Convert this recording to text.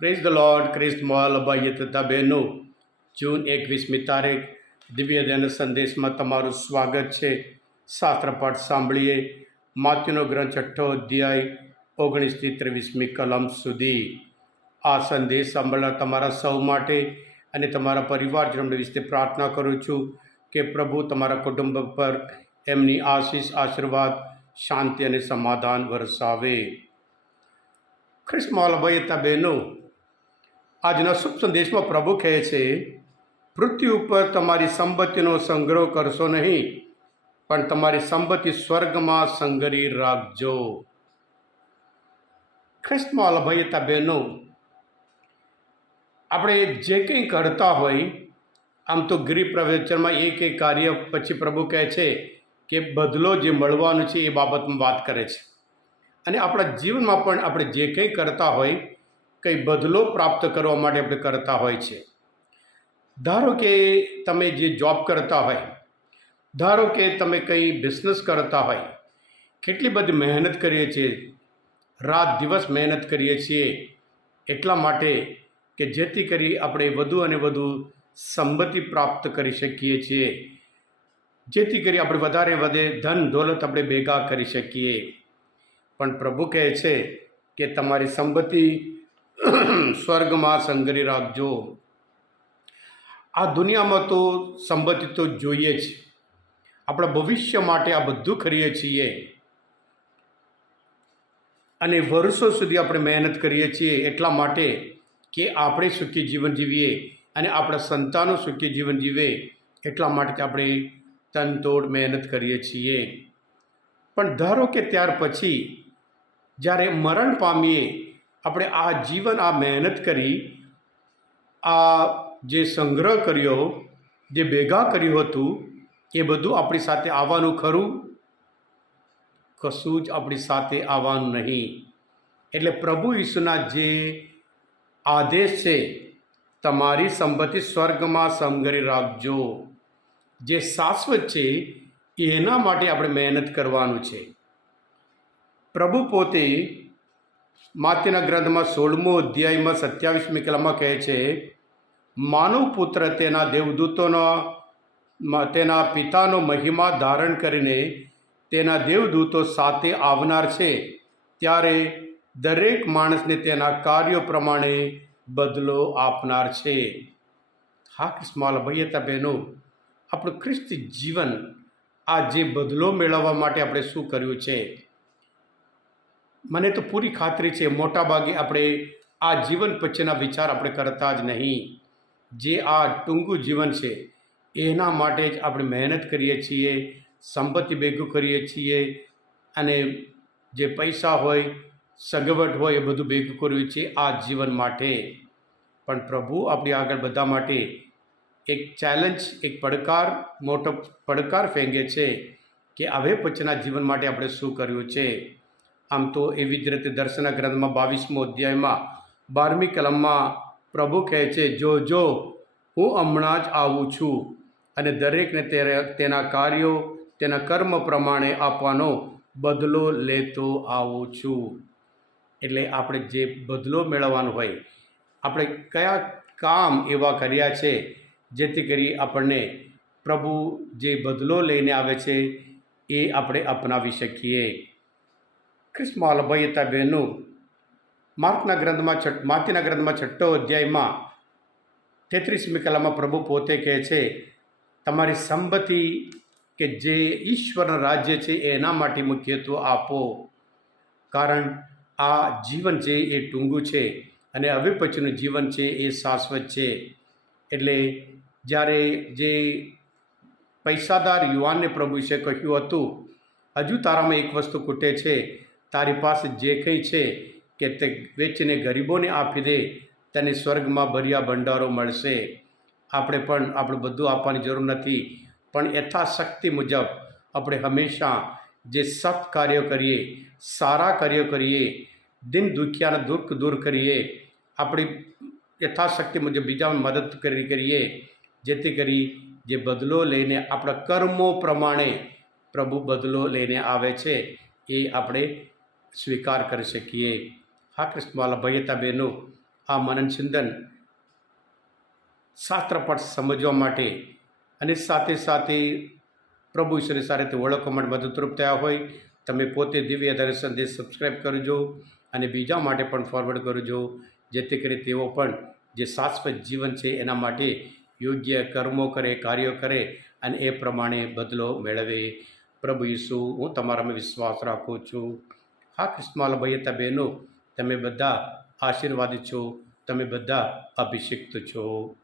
Praise the lord. ક્રિસ્તમાં ભાઈ તથા બહેનો, જૂન 21મી તારીખ દિવ્ય ધ્યાન સંદેશમાં તમારું સ્વાગત છે. શાસ્ત્રપાઠ સાંભળીએ. માથ્યુનો ગ્રંથ 6 અધ્યાય 19થી 23મી કલમ સુધી. આ સંદેશ સાંભળનાર તમારા સૌ માટે અને તમારા પરિવારજનો વિશે પ્રાર્થના કરું છું કે પ્રભુ તમારા કુટુંબ પર એમની આશીષ, આશીર્વાદ, શાંતિ અને સમાધાન વરસાવે. ખ્રિસ્તમાં ભાઈ બહેનો, આજના શુભ સંદેશમાં પ્રભુ કહે છે, પૃથ્વી ઉપર તમારી સંપત્તિનો સંગ્રહ કરશો નહીં, પણ તમારી સંપત્તિ સ્વર્ગમાં સંગ્રહી રાખજો. ખ્રિસ્તમાં ભાઈ બહેનો, આપણે જે કંઈ કરતા હોય, આમ તો ગૃહ પ્રવચનમાં એક કાર્ય પછી પ્રભુ કહે છે કે બદલો જે મળવાનું છે એ બાબતમાં વાત કરે છે. અને આપણા જીવનમાં પણ આપણે જે કંઈ કરતા હોય, કંઈ બદલો પ્રાપ્ત કરવા માટે આપણે કરતા હોય છે. ધારો કે તમે જે જોબ કરતા હોય, ધારો કે તમે કંઈ બિઝનેસ કરતા હોય, કેટલી બધી મહેનત કરીએ છીએ, રાત દિવસ મહેનત કરીએ છીએ એટલા માટે કે જેથી કરી આપણે વધુ અને વધુ સંપત્તિ પ્રાપ્ત કરી શકીએ છીએ, જેથી કરી આપણે વધારે ધન દોલત આપણે ભેગા કરી શકીએ. પણ પ્રભુ કહે છે કે તમારી સંપત્તિ સ્વર્ગમાં સંગ્રહી રાખજો. આ દુનિયામાં તો સંપત્તિ તો જોઈએ જ, આપણા ભવિષ્ય માટે આ બધું કરીએ છીએ અને વર્ષો સુધી આપણે મહેનત કરીએ છીએ એટલા માટે કે આપણે સુખી જીવન જીવીએ અને આપણા સંતાનો સુખી જીવન જીવે એટલા માટે આપણે તનતોડ મહેનત કરીએ છીએ. પણ ધારો કે ત્યાર પછી જ્યારે મરણ પામીએ, આપણે આ જીવન આ મહેનત કરી, આ જે સંગ્રહ કર્યો, જે ભેગા કર્યું હતું, એ બધું આપણી સાથે આવવાનું ખરું? કશું જ આપણી સાથે આવવાનું નહીં. એટલે પ્રભુ ઈસુના જે આદેશ છે, તમારી સંપત્તિ સ્વર્ગમાં સંગ્રહી રાખજો, જે શાશ્વત છે એના માટે આપણે મહેનત કરવાનું છે. પ્રભુ પોતે માથ્યુના ગ્રંથમાં 16મો અધ્યાયમાં 27મી કલમમાં કહે છે, માનવ પુત્ર તેના દેવદૂતોનો તેના પિતાનો મહિમા ધારણ કરીને તેના દેવદૂતો સાથે આવનાર છે, ત્યારે દરેક માણસને તેના કાર્યો પ્રમાણે બદલો આપનાર છે. હા કિસ્માલ ભાઈ બહેનો, આપણું ખ્રિસ્તી જીવન, આ જે બદલો મેળવવા માટે આપણે શું કર્યું છે? મને તો પૂરી ખાતરી છે મોટાભાગે આપણે આ જીવન પછીના વિચાર આપણે કરતા જ નહીં. જે આ ટૂંકું જીવન છે એના માટે જ આપણે મહેનત કરીએ છીએ, સંપત્તિ ભેગું કરીએ છીએ અને જે પૈસા હોય, સગવડ હોય એ બધું ભેગું કરવું છે આ જીવન માટે. પણ પ્રભુ આપણી આગળ બધા માટે એક ચેલેન્જ, એક પડકાર, મોટો પડકાર ફેંકે છે કે હવે પછીના જીવન માટે આપણે શું કર્યું છે. આમ તો એવી જ રીતે દર્શના ગ્રંથમાં 22મો અધ્યાયમાં 12મી કલમમાં પ્રભુ કહે છે, જો હું હમણાં જ આવું છું અને દરેકને તેના કાર્યો, તેના કર્મ પ્રમાણે આપવાનો બદલો લેતો આવું છું. એટલે આપણે જે બદલો મેળવવાનો હોય, આપણે કયા કામ એવા કર્યા છે જેથી કરી આપણને પ્રભુ જે બદલો લઈને આવે છે એ આપણે અપનાવી શકીએ. ખ્રિસ્તમાં ભાઈ બહેનો, માથ્યુના ગ્રંથમાં 6 અધ્યાયમાં 33મી કલમમાં પ્રભુ પોતે કહે છે, તમારી સંપત્તિ કે જે ઈશ્વરના રાજ્ય છે એના માટે મુખ્યત્વ આપો, કારણ આ જીવન છે એ ટૂંકું છે અને હવે પછીનું જીવન છે એ શાશ્વત છે. એટલે જ્યારે જે પૈસાદાર યુવાનને પ્રભુ વિશે કહ્યું હતું, હજુ તારામાં એક વસ્તુ ખૂટે છે, તારી પાસે જે કંઈ છે કે તે વેચીને ગરીબોને આપી દે, તને સ્વર્ગમાં ભર્યા ભંડારો મળશે. આપણે પણ આપણું બધું આપવાની જરૂર નથી, પણ યથાશક્તિ મુજબ આપણે હંમેશા જે સત્ કાર્યો કરીએ, સારા કાર્યો કરીએ, દિન દુખિયાના દુઃખ દૂર કરીએ, આપણી યથાશક્તિ મુજબ બીજાને મદદ કરીએ, જેથી કરી જે બદલો લઈને આપણા કર્મો પ્રમાણે પ્રભુ બદલો લઈને આવે છે એ આપણે સ્વીકાર કરી શકીએ. હા કૃષ્ણવાલા ભાઈ બહેનો, આ મનન ચિંતન શાસ્ત્રપાઠ સમજવા માટે અને સાથે સાથે પ્રભુ ઈશ્વરની સાથે ઓળખવા માટે મદદરૂપ થયા હોય, તમે પોતે દિવ્ય આધારે સંદેશ સબસ્ક્રાઈબ કરજો અને બીજા માટે પણ ફોરવર્ડ કરજો, જેથી કરી તેઓ પણ જે શાશ્વત જીવન છે એના માટે યોગ્ય કર્મો કરે, કાર્યો કરે અને એ પ્રમાણે બદલો મેળવે. પ્રભુ ઈસુ, હું તમારામાં વિશ્વાસ રાખું છું. હા કિસ્માલ ભાઈ હતા બહેનો, તમે બધા આશીર્વાદિત છો, તમે બધા અભિષિક્ત છો.